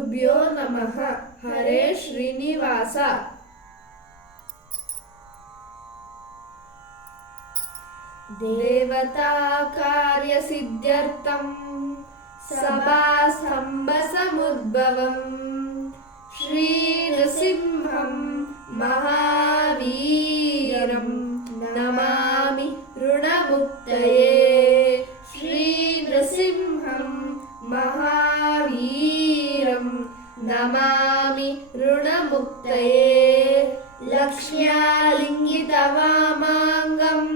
గురుభ్యో నమ. హరే శ్రీనివాస. దేవతా కార్యసిద్ధ్యర్థం. సభాస్తంభసముద్భవం శ్రీనృసింహం మహావీరం. నమామి రుణముక్తయే. శ్రీనృసింహం మహా नमामि ऋणमुक्तये। लक्ष्यालिङ्गितवामाङ्गं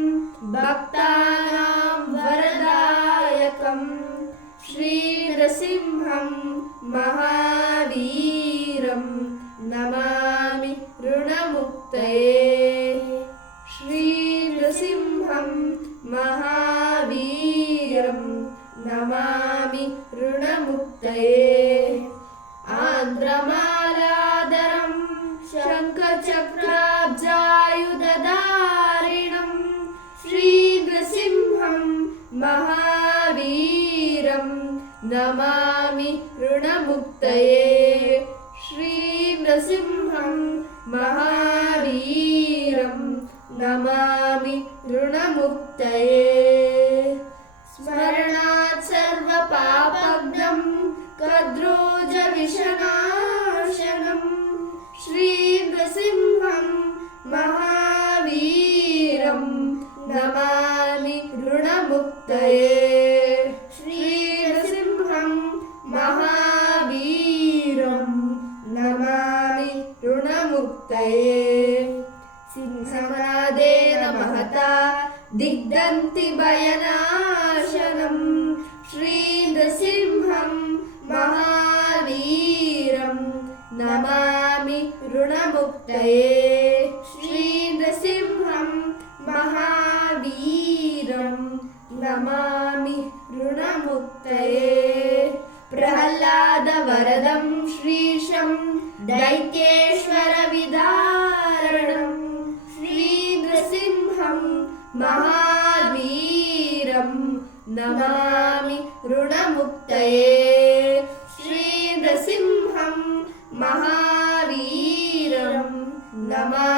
भक्तानां वरदायकम् श्रीनृसिंहं महावीरं नमामि ऋणमुक्तये। श्रीनृसिंहं महावीरं नमामि आन्द्रमालादरं शङ्खचक्राब्जायुधधारिणं श्रीनृसिंहं महावीरं नमामि ऋणमुक्तये श्रीनृसिंहं महावीरं नमामि ऋणमुक्तये स्मरणात् सर्वपापग्नं कद्रोजविषनाशनं सिंहनादेन महता दिग्दन्ति भयनाशनं श्रीनृसिंहं महावीरं नमामि ऋणमुक्तये श्रीनृसिंहं महावीरं नमामि ऋणमुक्तये प्रह्लादवरदं श्रीशं दैत्येश्वरविदारणं नमामि ऋणमुक्तये। श्रीनृसिंहं महावीरं नमामि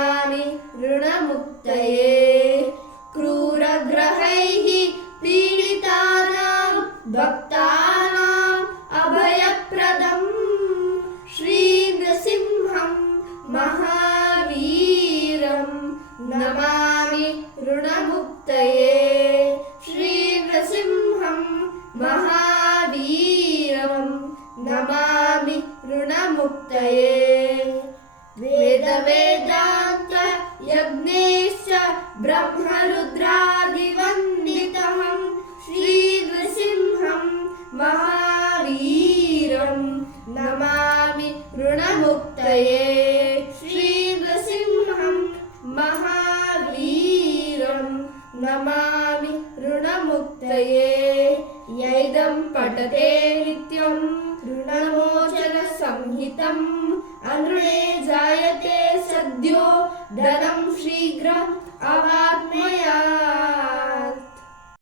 नमामि ऋणमुक्तये। वेदवेदान्त यज्ञेश्च ब्रह्मरुद्रादिवन्दितहं श्रीनृसिंहं महावीरं नमामि ऋणमुक्तये। श्रीनृसिंहं महावीरं नमामि ऋणमुक्तये। यैदं पठते सद्यो धनं शीघ्र अवात्मया